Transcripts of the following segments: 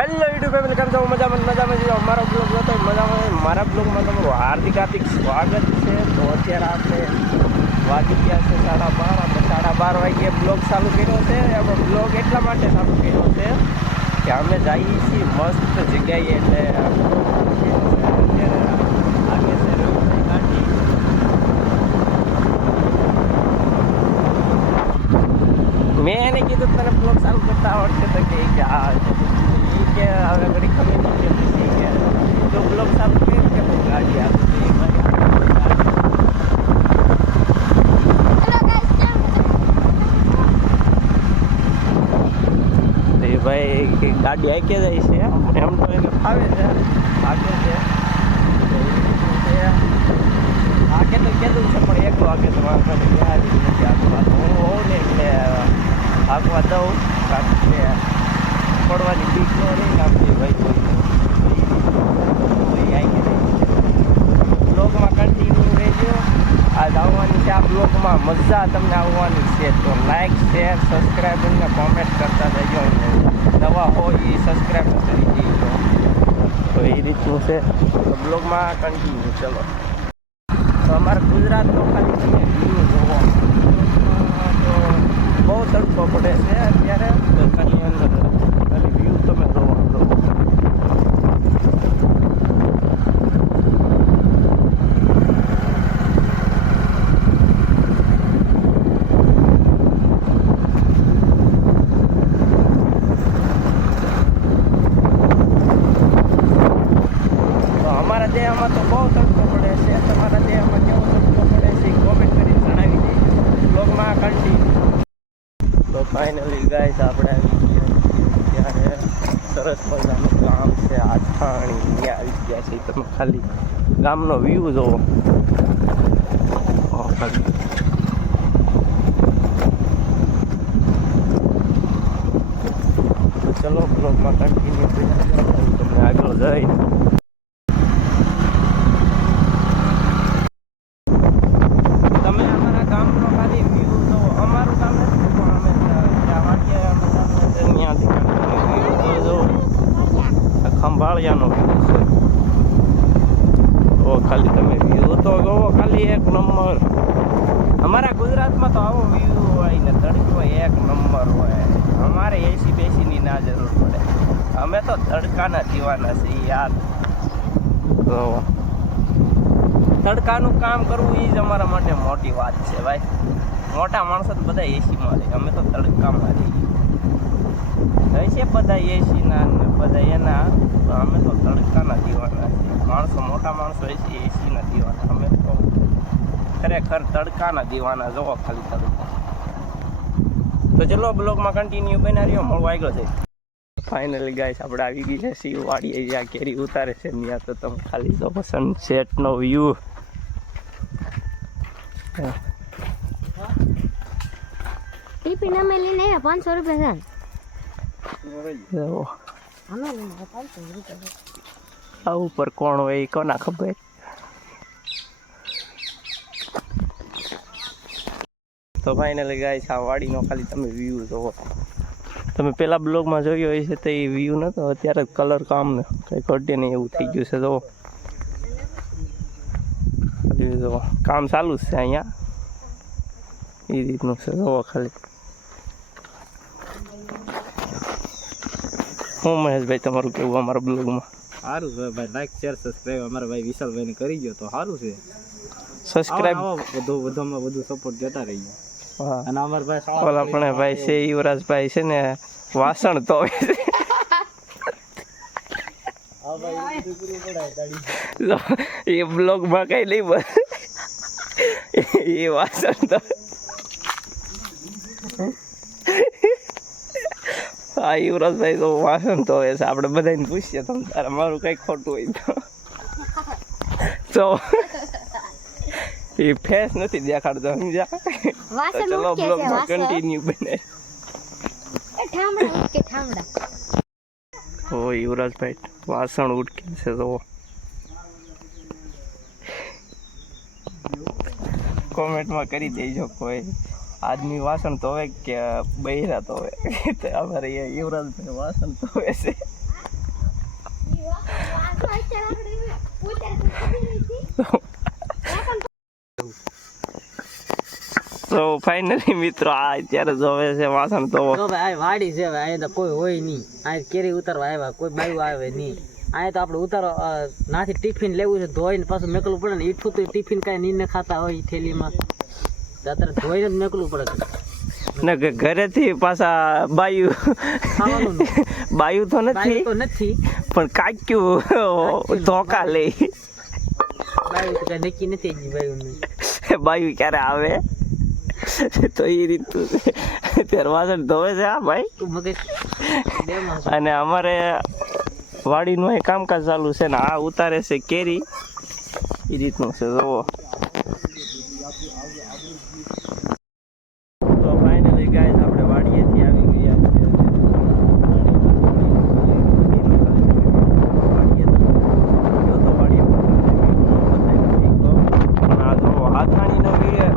Hello YouTube family, કેમ છો? મજામાં જો અમારો બ્લોગ જોતો મજામાં. મારા બ્લોગમાં તમારું હાર્દિક સ્વાગત છે. તો અત્યારે આપણે વાગી ગયા છે 12:30. આપણે 12:30 વાગ્યે બ્લોગ ચાલુ કર્યો છે. આપણે બ્લોગ એટલા માટે ચાલુ કર્યો છે કે અમે જઈએ છીએ મસ્ત જગ્યાએ. એટલે મેં એને કીધું તને બ્લોગ ચાલુ કરતા આવડશે તો કે હવે ઘડી ખબર નથી કે જો બ્લોગ ચાલુ કરી કે ગાડી આવશે. ભાઈ ગાડી આંકે જાય છે એમ તો એને ફાવે છે, આગે છે આગે તો કીધું છે પણ એકલો આગે તો વાંધો નથી આગવા. હું હોઉં ને એટલે આગવા દઉં કારણ કે પડવાની બીક ન નહીં નાખતી ભાઈ કોઈ આંકે બ્લોગમાં કન્ટિન્યુ રહેજો. આજ આવવાની છે આ બ્લોગમાં, મજા તમને આવવાની છે. તો લાઈક શેર સબસ્ક્રાઈબ અને કોમેન્ટ કરતા રહેજો. નવા હોય એ સબસ્ક્રાઈબ કરી દેજો. તો એ રીતનું છે. તો બ્લોગમાં કન્ટિન્યુ. ચલો, તો અમારા ગુજરાતનો ખાલી તમે વ્યૂ જોવો તો બહુ તડકો પડે છે અત્યારે. તો ખાલી અંદર ખાલી વ્યૂ તમે જોવો. અમારા દેહમાં તો બહુ તડકો પડે છે. તમારા દેહમાં કેવો તડકો પડે છે કોમેન્ટ કરીને જણાવી દે. બ્લોગમાં કન્ટિન્યુ. તો ફાઇનલી ગાઈસ આપણે આવી ગયા ત્યારે સરસ મજાનું ગામ છે આથાણી. ત્યાં આવી ગયા છે. તમે ખાલી ગામનો વ્યૂ જોવો. ચલો બ્લોગમાં કન્ટિન્યુ તમને આગળ જઈ. ખંભાળિયાનો વ્યૂ છે. તો ખાલી તમે વ્યૂ તો જોવો, ખાલી એક નંબર. અમારા ગુજરાતમાં તો આવો વ્યૂ હોય ને તડકો એક નંબર હોય. અમારે એસી બેસીની ના જરૂર પડે. અમે તો તડકાના જીવાના છીએ યાર. તો તડકાનું કામ કરવું એ જ અમારા માટે મોટી વાત છે ભાઈ. મોટા માણસો તો બધા એસીમાં રહે, અમે તો તડકામાં રહીએ. છે બધા એસીના ને બધા એના, અમે તો તડકાના દીવાના છીએ. માણસો મોટા માણસો એસીના દીવાના, અમે તો ખરેખર તડકાના દીવાના. જોવો ખાલી તડકો. તો ચલો બ્લોગમાં કન્ટિન્યુ બના રહ્યો. મળવા આગળ છે. ફાઇનલી ગાઈસ આપણે આવી ગયા છીએ વાડીએ. જ્યાં કેરી ઉતારે છે ત્યાં તો તમે ખાલી જો સનસેટનો વ્યૂ. ટિફિન અમે લઈને આવ્યા 500 રૂપિયા છે. આ ઉપર કોણ હોય એ કોના ખબર. તો ફાઇનલી ગાઈસ આ વાડીનો ખાલી તમે વ્યૂ જોવો. તમે પેલા બ્લોગમાં જોયો હશે તો એ વ્યૂ નતો. અત્યારે કલર કામ ને કંઈ ઘટે નહીં એવું થઈ ગયું છે. જોવો જોવો કામ ચાલુ જ છે અહીંયા. એ રીતનું છે. જોવો ખાલી. હું મહેશભાઈ તમારું કેવું અમારા બ્લોગમાં? સારું છે ભાઈ. લાઈક શેર સબસ્ક્રાઈબ અમારા ભાઈ વિશાલભાઈને કરી ગયો તો સારું છે. સબસ્ક્રાઈબ વધુમાં વધુ સપોર્ટ જતા રહીએ. હા, અને અમારા ભાઈ ઓલા પણ ભાઈ છે યુવરાજભાઈ છે ને વાસણ તો એ બ્લોગમાં કઈ નહીં બસ એ વાસણ તો હા યુવરાજભાઈ તો વાસણ તો હોય છે. આપણે બધાને પૂછીએ તમે તારે મારું કંઈક ખોટું હોય તો એ ફેસ નથી દેખાડતો સમજ્યા. તો ચલો બ્લોગમાં કન્ટિન્યુ બને. ઓ યુવરાજભાઈ વાસણ ઉટકે છે. તો કોમેન્ટમાં કરી દેજો કોઈ આદમી વાસણ ધોવે કે બૈરા ધોવે. તો અમારે યુવરાજભાઈ વાસણ ધોવે છે. તો ફાઇનલી મિત્રો આ અત્યારે જોવે છે વાસણ તો તો ભાઈ આ વાડી છે ભાઈ અહીંયા તો કોઈ હોય નહીં આ કેરી ઉતારવા આવ્યા કોઈ બાયું આવે નહીં અહીંયા તો આપણે ઉતારવા નાથી ટિફિન લેવું છે ધોઈને પાછું મેકલું પડે ને ઈઠું તો ટિફિન કાંઈ નીને ખાતા હોય ઈ થેલીમાં તો અત્યારે ધોઈને જ મેકલું પડે ને ઘરેથી પાછા બાયું ખાવાનું બાયું તો નથી તો નથી પણ કાક્યું ધોકા લે બાયું તો કાંઈ નક્કી નથી હજી બાયું બાયું ક્યારે આવે તો એ રીતનું છે ત્યારે વાસણ ધોવે છે હા ભાઈ તું મગજ દેમાં અને અમારે વાડીનું અહીં કામકાજ ચાલુ છે ને આ ઉતારે છે કેરી એ રીતનું છે જોવો તો ફાઇનલી ગાઈસ આપણે વાડીએથી આવી ગયા છે પણ આ જોવો હાથાણીનો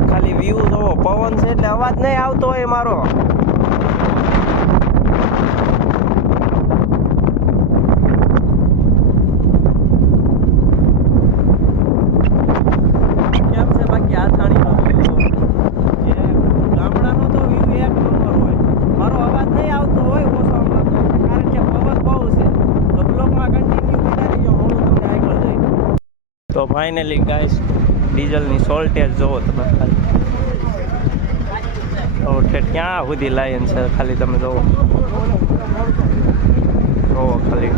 ખાલી વ્યૂ જોવો પવન છે એટલે અવાજ નહીં આવતો હોય મારો કેમ છે બાકી હાથાણીનો વ્યૂ ગામડાનો તો વ્યૂ એક નંબર હોય મારો અવાજ નહીં આવતો હોય ઓછો આવતો કારણ કે પવન બહુ છે તો બ્લોકમાં કન્ટિન્યુ બના રહીજો મોડું તમને આગળ જઈ તો ફાઇનલી ગાઈસ ડીઝલની સોલ્ટેજ જોવો તમે ખાલી તો ક્યાં સુધી લાઈન છે ખાલી તમે જોવો ખાલી